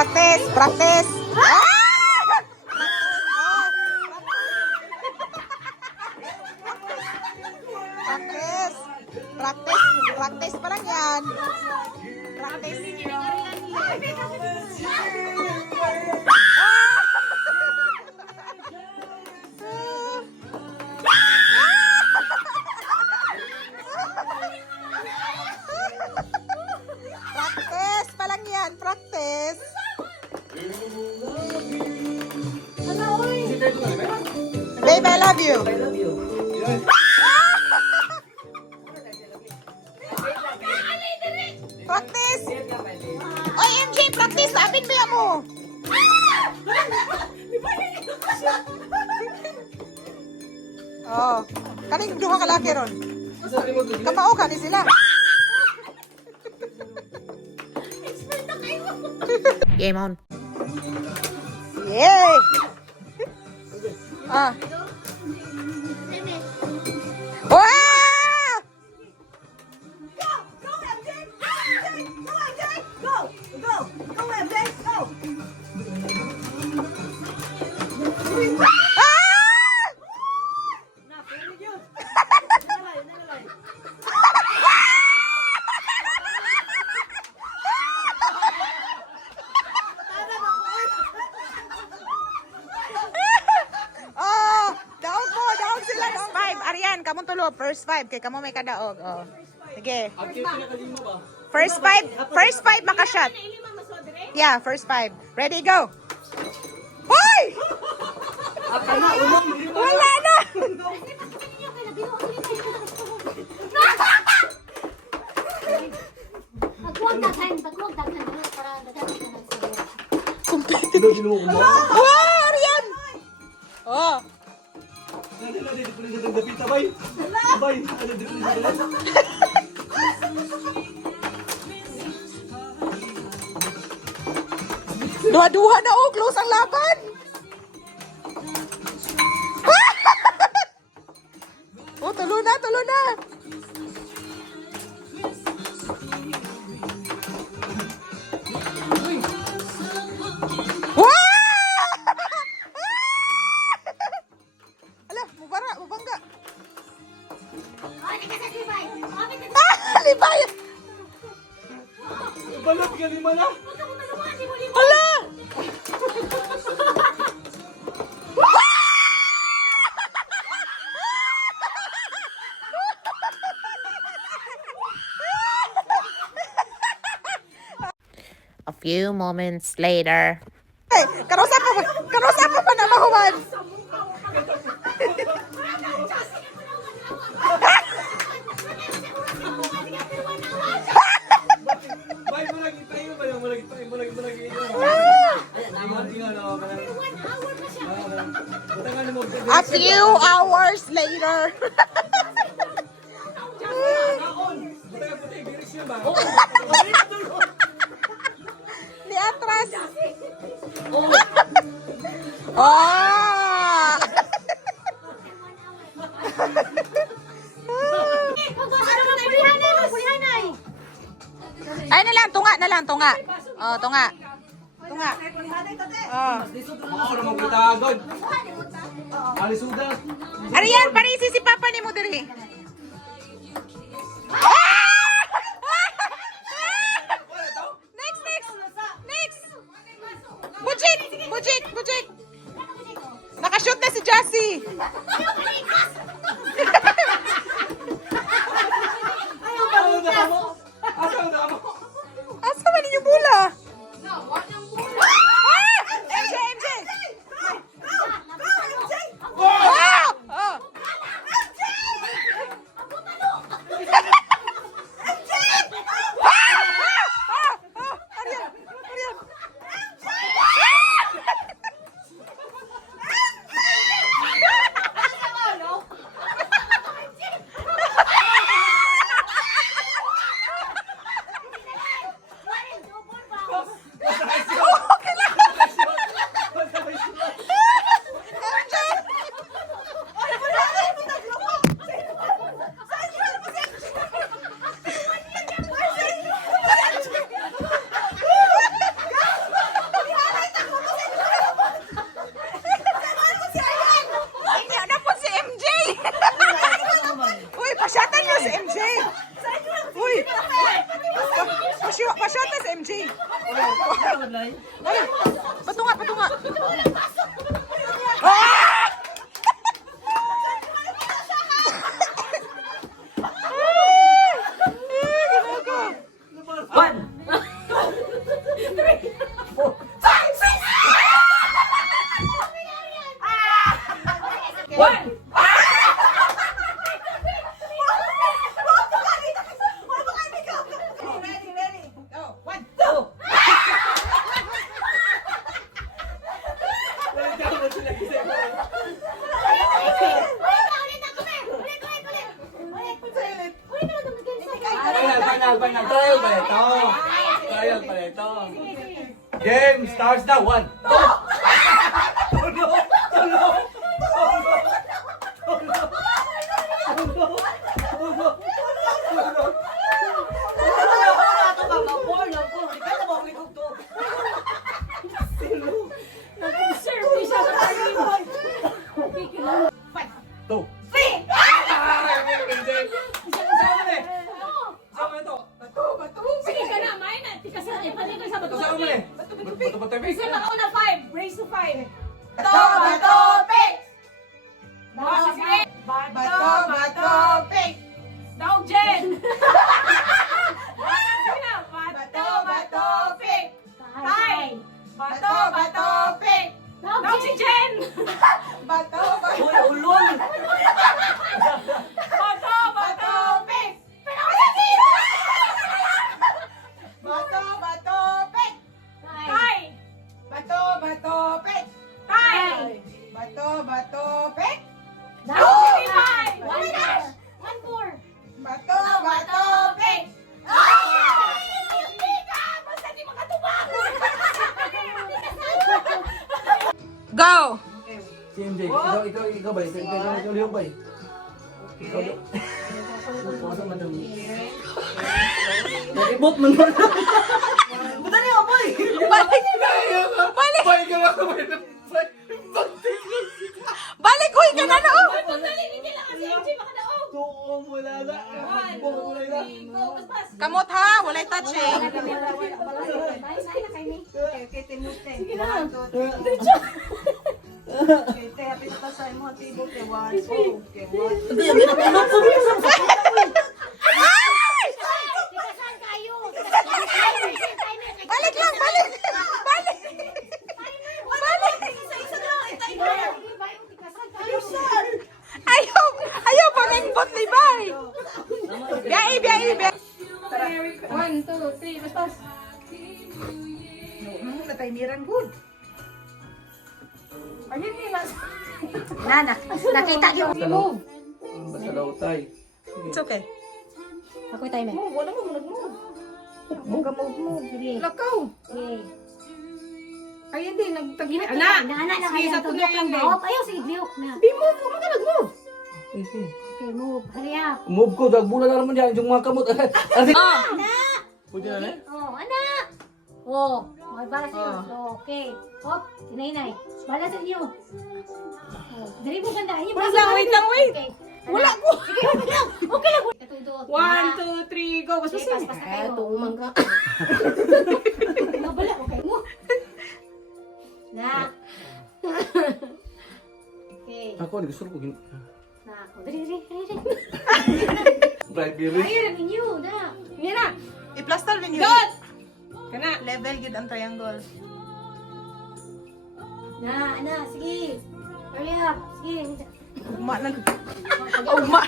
practice, practice. Practice. Practice. Practice pa lang yan. Practice. Practice pa lang yan. Practice. Babe, I love you. Practice. Oy, MJ, practice. Apin ba mo? Oh, kaning duha ka laki ron. Kamao ka ni sila. Game on. Yay! Ah. Wow! Arian, kamu tulo first five kay kamo may kadaog. Oh. Sige. First five maka-shot. Yeah, first five. Ready, go. Hoy! Wala na. Wow, Arian. Oh. Duha-duha na close ang laban. Oh, tulo na, tulo na. Libay! Balot ka ni Mala! Hala! A few moments later. Hey, karusa pa na mahuman. A few hours later. Di atras. Oh! Ay na lang, tunga na lang, tunga. Oh, tunga. Tunga. Oh. Arian, parisi si Papa ni mo diri. Next, next. Next. Bujik, bujik, bujik. Nakashoot na si Jassy. Asa man ninyo bula? MJ, MJ. Patunga, patunga. Ah! Trial pala ito. Game starts now. 1. Go! Si MJ, ikaw ba? Ikaw liyo ba? Ikaw liyo. Puwasa man daw. Ibot man daw. Buta niyo, boy! Balik! Balik! Boy, ka lang boy. Balik! Uy, ka na no! Tuong wala na. Kamot ha! Walay touching. Balik lang! Balik! Balik! Ayaw! Ayaw pa naimbot ni Bay! Biyai! Biyai! Biyai! 1, 2, 3, bastos. Nataymiran good. Ayun ni mas. Nana, nakita niyo. Move. Basta daw tay. It's okay. Ako tayo me. Move, wala mo nag-move. Move. Sige. Lakaw. Okay. Ayun din, nagtagina. Ana, sige, sa tulok lang ba? Ayaw, sige, liok na. Be move, huwag ka nag-move. Okay, move. Hurry up. Move ko, dagbula na naman yan. Yung mga kamot. Anak! Pwede na na? Oh, anak! Oh, para sa iyo. Oh, okay. Hop, sinay-nay. Bala sa inyo. Oh, dali mo ganda. Wait lang. Okay. Wala ko. Sige, okay lang. Okay lang. Ito, 1, 2, 3, go. Basta Okay, pas na kayo. tumang ka. Mabala, okay mo. Na. Okay. Ako, gusto ko. Na. Dali. Bribery. Ayun, ninyo. Na. Hindi na. I-plaster din yun. Good! Kana, level gid ang triangle. Na, sige. Hurry up. Sige. Ugma na. Ugma.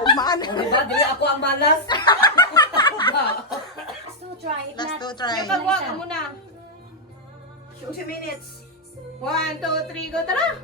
Ugma na. Diba? Dili ako ang malas. Last two try. If Last not, two try. Pagwa ka muna. 20 minutes. 1, 2, 3, go. Tara!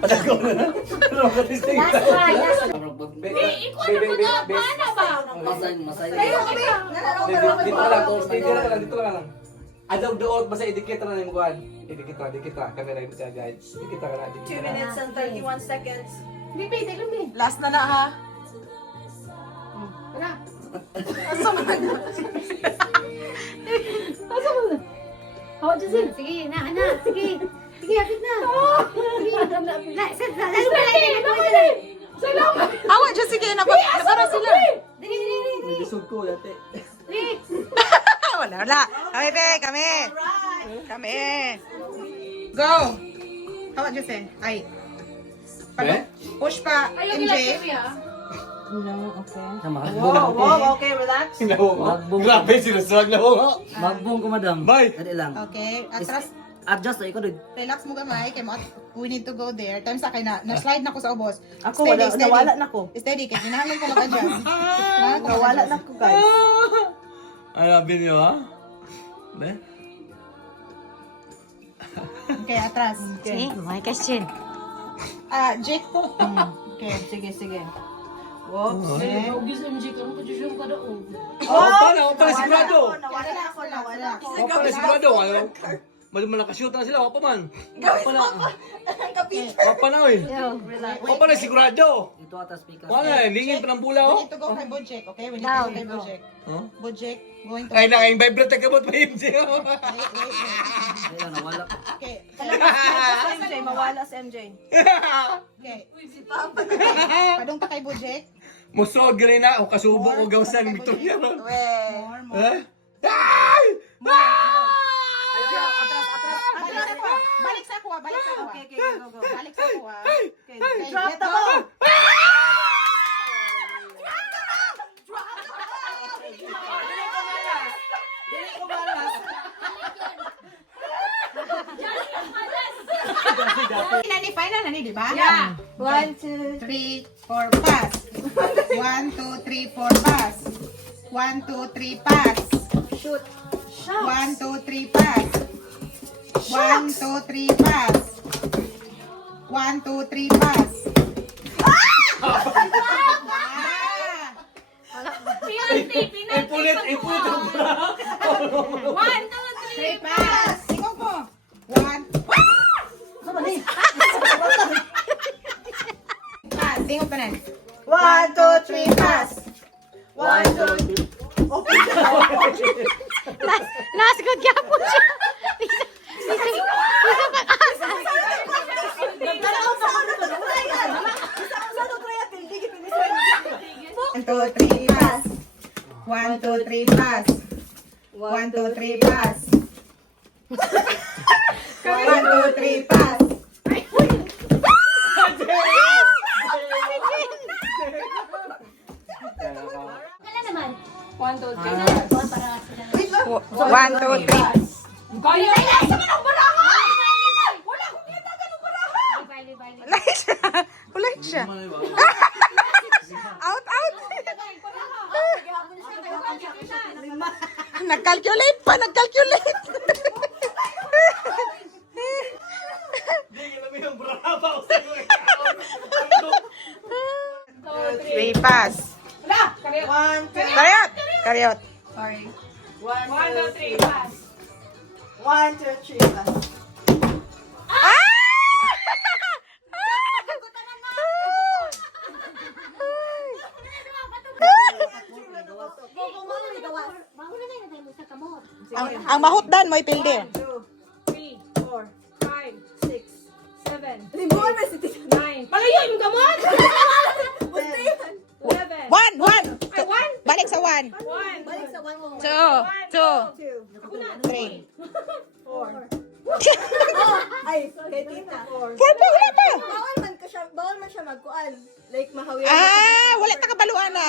Patagaw na na. Last try. Last try. Paano ba? Masay. Dito lang. Adog doon, basta idikit na yung kuhan. Idikit na. Camera yung siya, guys. Idikit na. 2 minutes and 31 seconds. Hindi, pwede lang din. Last na ha. Tara. Asa man. Asa mo na? Hawa dyan sir. Sige, anak. Sige, hapit na. Sige, salamat. Awa dyan sige. Nabara sila. Dali. May bisog ko, dati. Dali. Wala. Kami, pe. Kami. Kami. Go. How about you say? Ay. Eh? Push pa, MJ. Wow, okay, relax. Grabe, sinuswag na ako. Magbong ko, madam. Bye. Dali lang. Okay. Atras. Adjust na ikaw din. Relax mo gamay. Kay mo, we need to go there. Time sa akin na. Na-slide na ko sa ubos. Ako, nawala na ko. Steady. Kaya ginahangan ko mag-adjust. Nawala na ko, guys. Ay, labi niyo, ha? Ne? Okay, atras. Okay, my question. Jake. Okay. Sige. Whoops. Okay. Ako pala sigurado. Nawala ako. Ako pala sigurado. Malakashoot na sila. Ako pa man. Ako pa na, eh. Ako pala sigurado. Ito atas speaker. Wala, lingin pa ng bula, We oh. need to go kay Bojek. Okay? We need to go kay Bojek. Huh? Bojek, going to... Ay, nakaing vibrate ka ba't pa yun siya? Wait. Dali lang, nawala. Okay. MJ, mawala si MJ. Okay. Padung pa kay Bojek. Musod, ganun na. O kasubo ko gawsan ng Victoria ron. More. Ha? Ay! Balik sa kuha. Balik sa kuha. Okay, go. Balik sa kuha. Okay, Drop let the go. ball. Dili ko balas. Final na ni, di ba? Yeah. 1, 2, 3, 4, pass. 1, 2, 3, 4, pass. 1, 2, 3, pass. shoot. 1, 2, 3, pass. 1, 2, 3, pass. 1, 2, 3, pass. Ipulit ang bra. 3 pass. Ikaw po. 1. Pass. Tingog ka na. 1, 2, 3, pass. 1, 2, Last good ka po siya. Isa pang asa. 1, 2, 3, pass. 1, 2, 3, pass. 1, 2, 3, pass. 1, 2, 3, pass. Kailan naman? 1, 2, 3. Kailan naman para sila? 1, 2, 3. Light siya. Light siya. Out, out. Nag-calculate pa, nag-calculate. Three pass. 1, 2, Karyot. Karyot. sorry. 1, 2, 3, pass. 1, 2, 3, pass. Mauna na yung tayo sa kamot. Ang mahutdan mo ipildi. 2, 3, 4, 5, 6, 7, 9. Malayo yung gamot! 11, 1, 1. Balik sa 1. 1, Balik sa 1 mo. 2, 2, 3. 4. Ay, kay tita. 4. 4 pa, wala pa. Bawal man siya magkuan. Like, mahawi. Wala ta kabaluan na.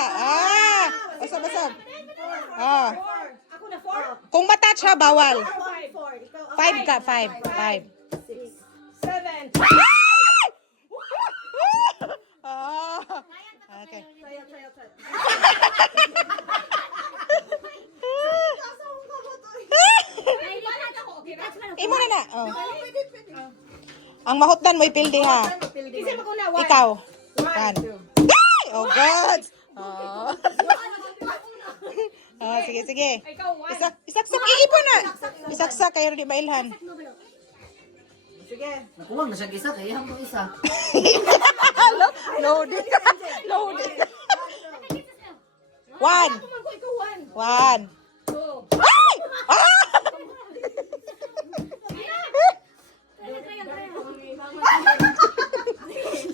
Basag, basag. 4. Ako na 4. Kung matouch ha, bawal. 5. Ikaw, 5 ka, 5. 5. 6, 7. Okay. Trial. Imo na na. Oh. Ang mahutdan mo ipildi ha. Kasi maguna. Ikaw. 1, 2. Ay! Oh, God! Oh. Oh, sige, sige. Isaksak, iipon na. Isaksak, kayo di mailhan. Sige. Nakuwang na siya isa, kaya hanggang isa. Loaded. Loaded. 1. 1. 2. Ay! Ah!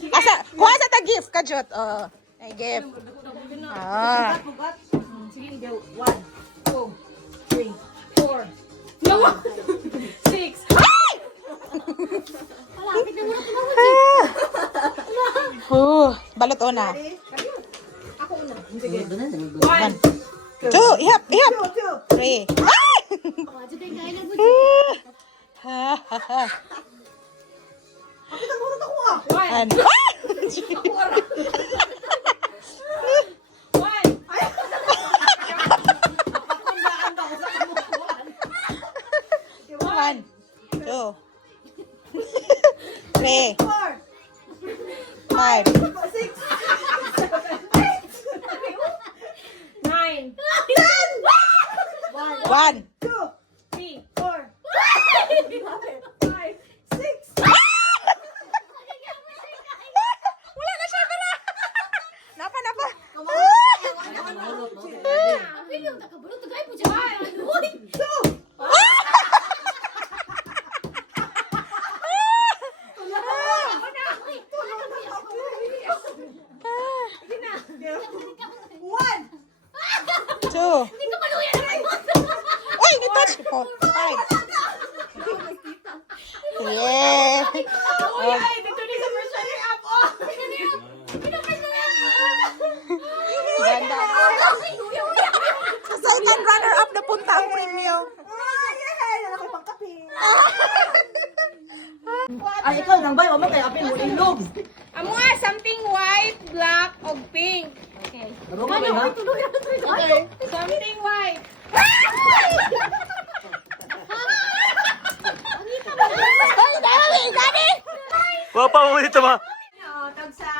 Asa, kuha sa ta gift, kajot. Oh, ay gift. Ah. Sige, 1, 2, 3, 6. Malapit na muna tumawag. Balot una. Ako una. Sige. 1. 2, ihap. 3. Wadyo kayo kain na mo. And, 1. One, 2, 3, 5, 9. 1. 3. 4. 5. 6. Wala na siya, para. Napa. Apil yung nakabulot. Tagay po siya. Uy! Two. Hindi ka maluya naman mo. Uy, ni-touch ko. 5. Yeah. Ay, dito ni sa version ni Up. Oh. Ganda. Second runner-up na punta ang premium. Ay, ikaw nang bay, wala kay apil mo ilog. Amo nga, something white, black, o pink. Okay. Ano ba ha? Something white. Ay, dali. Papa mo dito ma. Oh, tagsa.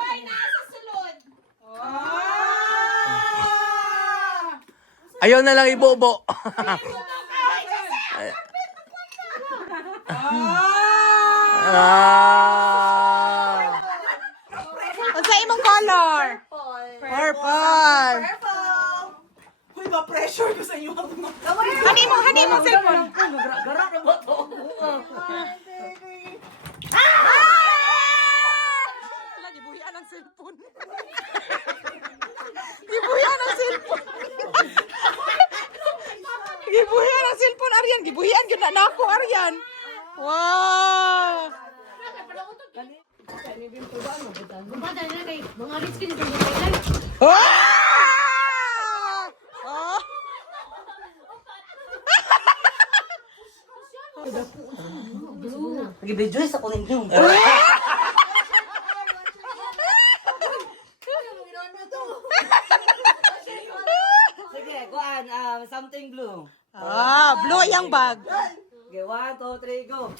Ay, nasa sulod. Ayaw na lang ibobo. Ano sa imong color? Purple. Uy, ma-pressure ko sa inyo. Hani mo cellphone. Gara na ba to? Wala, gibuhian ang cellphone. Gibuhian ang cellphone. Gibuhian ang cellphone, Aryan. Gibuhian, yun na nako, Aryan. Wow. Bumada na kay mga rich kini sa buhay. Ah! Oh. Nag-video sa kunin niyo. Sige, kuan, something blue. Blue yung bag. Okay, 1, 2, 3, go.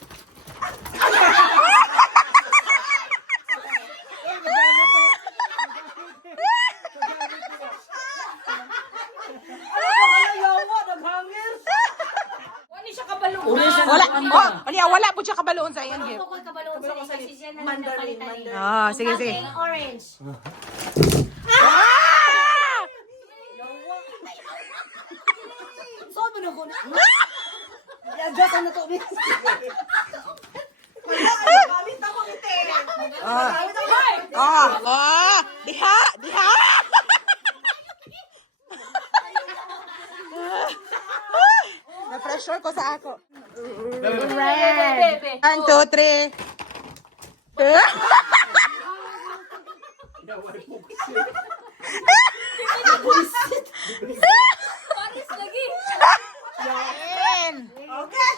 Wala siya kabalo. Wala po siya kabaloon sa iyang gift. Ako ko kabaloon sa kasi siya na napalitan eh. Ah, sige. Something orange. So, mo na ko na. Adjust na to, miss. Gamit ako ngiti. Diha! Na-pressure ko sa ako. Bebe. 1, 2, 3. Paris lagi. Yan. Okay.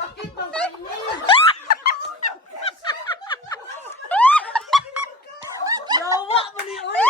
Sakit bang kainin? Yawa mo ni uy.